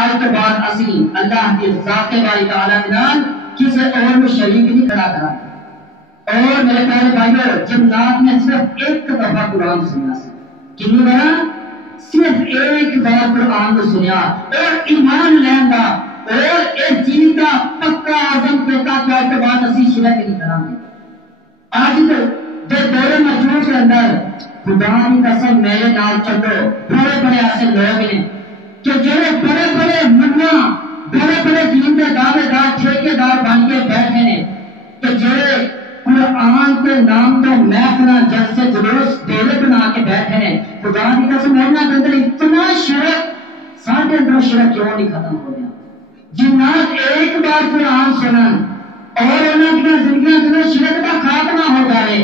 آج کے بعد اسی اللہ کی ذات باری تعالیٰ کے نام کسی اور میں شریک نہیں کھڑا کرا. اور میرے پیارے بھائیوں جنات نے صرف ایک دفعہ قرآن سنیا سے کنی بار صرف ایک بار قرآن کو سنیا اور ایمان لینا اور ایک چیز کا پکا عزم کہتا کہ آج کے بعد اسی شرک نہیں کریں گے. آج جو دور مجموع کے اندر خدا کی قسم میرے نال چلو بڑے بڑے ایسے لوگ ہیں کہ جو بڑے بڑے منا بڑے بڑے دین کے دعوے دار ٹھیکے دار بن کے بیٹھے ہیں کہ جو قرآن کے نام تو محفل جلسے جلوس ڈیرے بنا کے بیٹھے ہیں. خدا کی قسم اللہ کے اندر اتنا شرک سارے اندر شرک کیوں نہیں ختم ہو گیا. جنات ایک بار قرآن سنن اور انہوں کی زندگیاں اندر شرک کا خاتمہ ہو جائے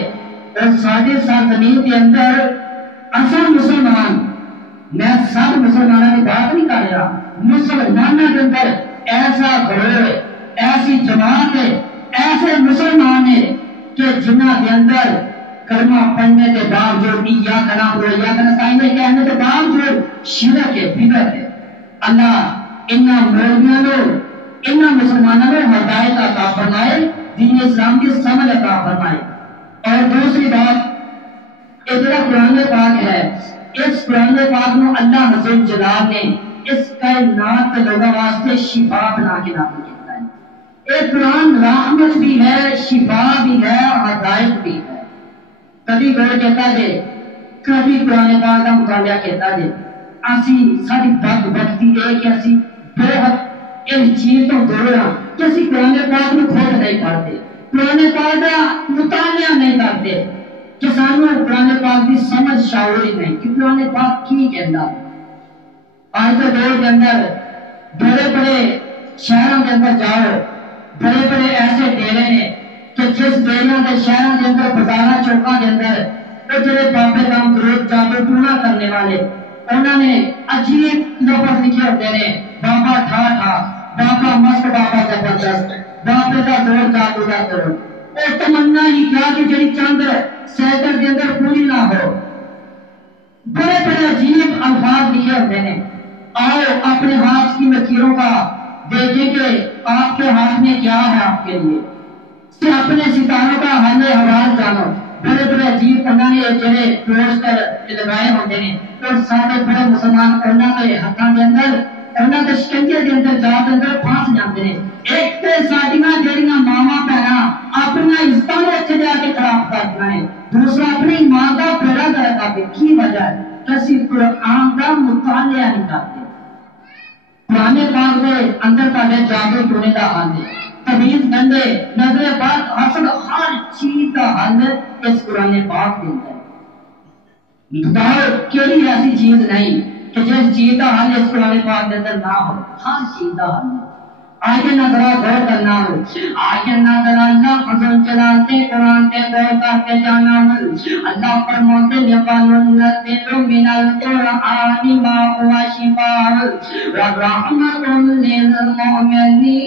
اور سارے سرزمین کے اندر اصل مسلمان میں سب مسلمانوں کی بات نہیں کر رہا مسلمانوں کے اندر ایسا گروہ ایسی جماعت ہے ایسے مسلمان ہیں کہ جنہ کے اندر کلمہ پڑھنے کے باوجود یا نستعین کہنے کے باوجود شرک ہے بدعت ہے. اللہ انہاں مومنوں انہاں مسلمانوں کو ہدایت عطا فرمائے دین اسلام کی سمجھ عطا فرمائے. اور دوسری بات یہ جو قرآن پاک ہے اس قرآن پاک میں اللہ حضرت جلال نے اس کائنات کے لوگوں واسطے شفا بنا کے نازل کیا ہے. یہ قرآن رحمت بھی ہے شفا بھی ہے ہدایت بھی ہے. کبھی کوئی کہتا ہے کبھی قرآن پاک کا مطالعہ کہتا ہے اسی ساری بدبختی ہے کہ اسی بہت اس چیز تو دور ہاں کہ اسی قرآن پاک میں خود نہیں پڑھتے قرآن پاک کا مطالعہ نہیں کرتے کہ سانو قرآن پاک کی سمجھ شعوری نہیں کہ قرآن پاک کی کہتا. آج تو دور کے اندر بڑے بڑے شہروں کے اندر جاؤ بڑے بڑے ایسے ڈیرے ہیں کہ جس ڈیروں کے شہروں کے اندر بازار چوکوں کے اندر وہ جڑے بابے کام درود جادو ٹونا کرنے والے انہوں نے عجیب لفظ لکھے ہوتے ہیں بابا ٹھا ٹھا بابا مست بابا زبردست بابے کا دور جادو کا کرو اور تمنا ہی کیا کہ جڑی چند سیکل کے اندر پوری نہ ہو. بڑے بڑے عجیب الفاظ لکھے ہوتے ہیں. آؤ اپنے ہاتھ کی لکیروں کا دیکھیں کہ آپ کے ہاتھ میں کیا ہے آپ کے لیے سے اپنے ستاروں کا حال حوال جانو. بڑے بڑے عجیب انہوں نے جڑے پوسٹر لگائے ہوتے ہیں اور سارے بڑے مسلمان انہوں کے ہاتھوں کے اندر انہوں کے شکنجے کے اندر جات اندر پھانس جاتے ہیں. ایک تے ساڈیاں جڑیاں ماواں بہناں اپنا عزتاں نوں اتنے جا کے خراب کرنا ہے دوسرا اپنی ماں کا پیڑا کرتا ہے. کی وجہ ہے کہ اسی قرآن کا مطالعہ نہیں کرتے. قرآن پاک کے اندر تاڈے جادو ٹونے کا حل ہے تمیز گندے نظر بد حسد ہر چیز کا حل اس قرآن پاک کے اندر. بتاؤ کیڑی ایسی چیز نہیں کہ جس چیز کا حل اس قرآن پاک کے اندر نہ ہو. ہر چیز کا حل ہے. آئیے نظرہ غور کرنا ہو آئیے نظرہ اللہ فضل چلاتے قرآن کے غور کرتے جانا ہو. اللہ فرماتے وَنُنَزِّلُ مِنَ الْقُرْآنِ مَا هُوَ شِفَاءٌ وَرَحْمَةٌ لِّلْمُؤْمِنِينَ.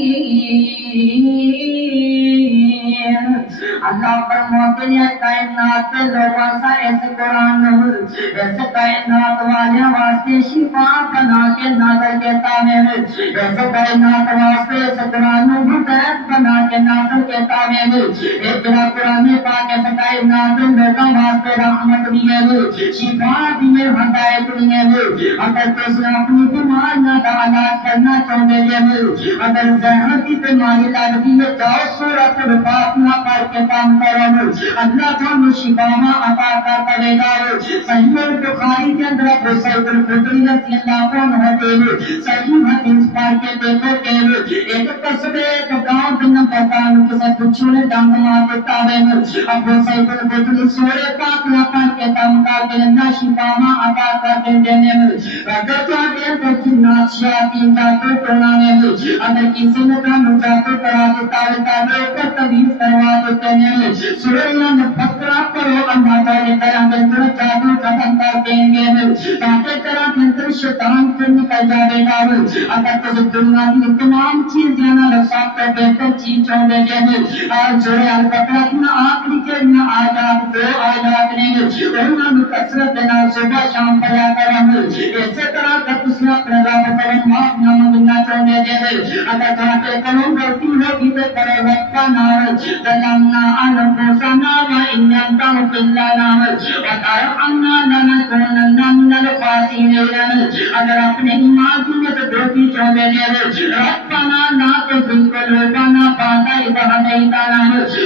اللہ فرماتے ہیں کائنات کے لوگوں سے اس قرآن ہو اس کائنات والے واسطے شفا بنا کے نازل کہتا ہے اس کائنات واسطے اس قرآن ہدایت بنا کے نازل کہتا ہے. ایک جڑا قرآن پاک اس کائنات لوگوں واسطے رحمت بھی ہے شفا بھی ہے ہدایت بھی ہے. اگر تم اپنی بیماریاں کا علاج کرنا چاہتے ہیں اگر ذہن کی بیماری لگتی ہے جاؤ سورۃ الفاتحہ پڑھ کے کام کرو اللہ تمہیں شفا عطا کر کرے گا. صحیح البخاری کے اندر ابو سعید الخدری رضی اللہ عنہ کہتے صحیح حدیث پڑھ کے دیکھو کہ ایک قصبے ایک گاؤں کے نمبردان کسی بچوں نے ڈنگ مار دیتا ہے. ابو سعید الخدری سورہ فاتحہ پڑھ کے دم کر کے اللہ شفا عطا کر دیتے ہیں. اگر چاہتے ہیں تو جنات شیاطین جادو ٹونا ہے اگر کسی نے کام جادو کرا دیتا ہے تو اوپر تمیز کروا دیتے ہیں. سورہ بقرہ کرو اللہ تعالی طرح کے اندر جادو ختم کر دیں گے تاکہ طرح کے اندر شیطان سے نکل جائے گا. اگر تو دنیا کی تمام چیز جانا رساب کا بہتر چیز چاہتے ہیں اور سورہ البقرہ کی آخری کے آیات دو آیات نے انہوں نے کثرت دینا صبح شام پڑھا کریں. اسی طرح کا تسلح اپنے رب پر معاف نہ چاہنے دے اگر کہتے کروں غلطی ہوگی تو کرے ربنا ظلمنا انفسنا وان لم تغفر لنا وترحمنا لنكونن من الخاسرین اگر اپنے ایمان کی مدد ہوتی چاہنے دے ربنا لا تزغ قلوبنا بعد إذ هديتنا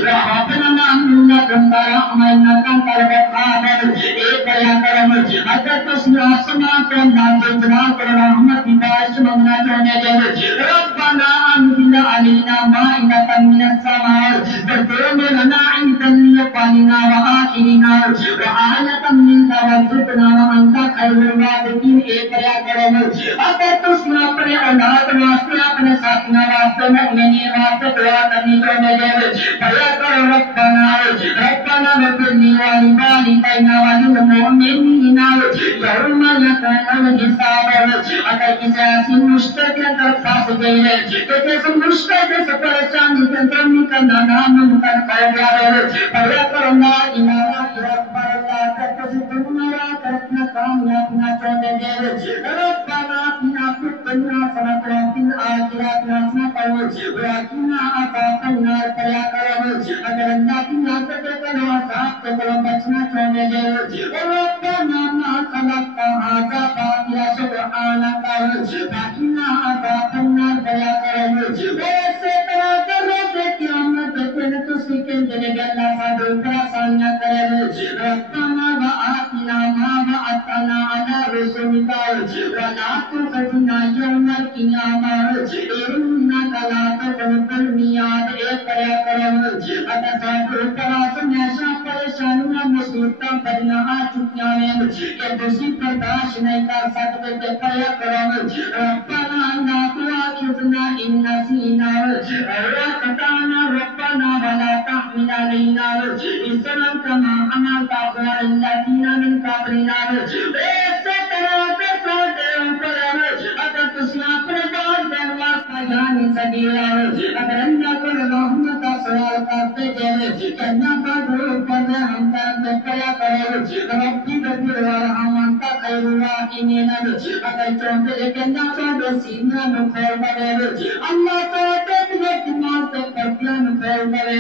وهب لنا من لدنك رحمة إنك أنت الوهاب ایک بیا کرم اگر تسی آسمان کو نازل بنا کر رحمت کی بارش منگنا چاہنے دے ربنا انزل علينا مائدة من السماء تكون لنا عيدا لأولنا وآخرنا وآية منك وارزقنا وأنت خير الرازقين ایک بیا کرم اگر تسی اپنے اولاد واسطے اپنے ساتھیوں واسطے مؤمنین واسطے دعا کرنی چاہنے دے بیا کرو ربنا اغفر لي ولوالدينا وللمؤمنين يوم يقوم الحساب اگر کسی ایسی مشکل کے اندر پھنس گئی ہے کہ کسی مشکل سے پریشانی کے اندر نکلنا ناممکن ہو گیا ہے بیا کرو لا الہ الا اللہ تکذبنا ولا ترکنا کامیاب نہ چاہنے دے ربنا آتنا فی الدنیا حسنۃ وفی الآخرۃ حسنۃ وقنا عذاب النار بیا کرو اگر اللہ کی نعمت کا عذاب سے بچنا چاہنے دے ربنا ما خلقت هذا باطلا سبحانك وقنا عذاب النار بیا کرو ایسے طرح کرو کہ قیامت کے دن تسی کے دن اللہ سادو پرسانیاں کرے ربنا وآتنا ما وعدتنا على رسلك ولا تخزنا يوم القيامة إنك لا تخلف الميعاد ایک بیا کرو اگر سادو پرسان ایسا پریشانیاں مصیبتاں بڑیاں آ چکیاں ہیں کہ تسی برداشت نہیں کر سکتے کہ بیا کرو ربنا لا تؤاخذنا إن نسينا أو أخطأنا ربنا ولا تحمل علينا إصرا كما حملته على الذين من قبلنا ایسے طرح کے ساتھ اگر تسی اپنے والدین واسطے جانی سبیلا اگر اللہ کو رحمت کا سوال کرتے جائے کہ اللہ کا دور کر ہم کا کیا کرے ربی غفور ورحم انت خیر الراحمین اگر چاہتے کہ اللہ کا سینہ میں کھول کرے اللہ چاہتے کہ تمام سے پردیاں میں کھول کرے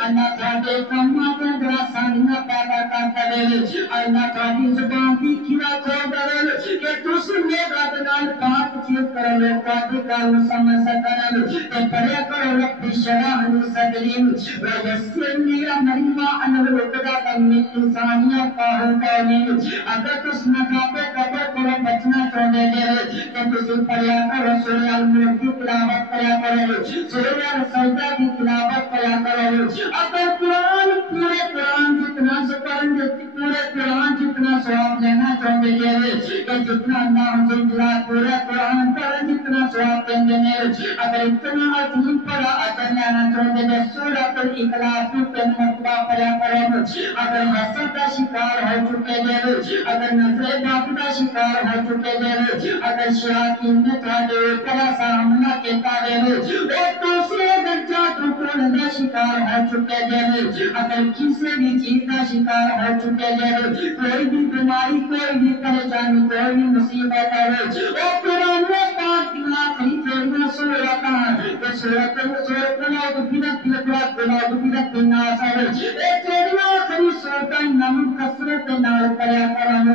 اللہ چاہتے کما کے درسانیاں پیدا کرتا رہے اللہ چاہتے زبان کی کھلا کھول کرے کہ دوسرے میرا دنال بات چیت کرے لوگوں کے کام سمجھ سکنے کہ پڑھے کرو رب شرح لی صدری ویسر لی امری واحلل عقدۃ من لسانی یفقهوا قولی اگر تس نکاتے قبر کرو بچنا چاہنے دے کہ تسی پڑھیا کرو سورہ الملک کی تلاوت کریا کرو سورہ السجدہ کی تلاوت کریا کرو اگر قرآن پورے قرآن جتنا سپرن پورے قرآن جتنا ثواب لینا چاہتے دے کہ جتنا اللہ جلالہ پورے قرآن پر جتنا ثواب دینے اگر اتنا عظیم پڑا اجر لینا چاہتے دے سورۃ الاخلاص کے مرتبہ پڑھا کرو اگر حسد کا شکار ہو چکے دے اگر نظر باطل کا شکار ہو چکے دے اگر شیاطین نے تھوڑے اوپر سامنا کیتا دے ایک دوسرے درجات کو کا شکار ہو چکے دے اگر کسی بھی چیز کا شکار ہو چکے دے کوئی بھی بیماری کوئی بھی پریشانی کوئی بھی مصیبت ہے وہ قرآن پاک کی آخری چیزیں سورت ہے کہ سورت بلاد بلاد الناس ہے ایک چیزیں آخری سورت ہے نمک کثرت نال کریا کرم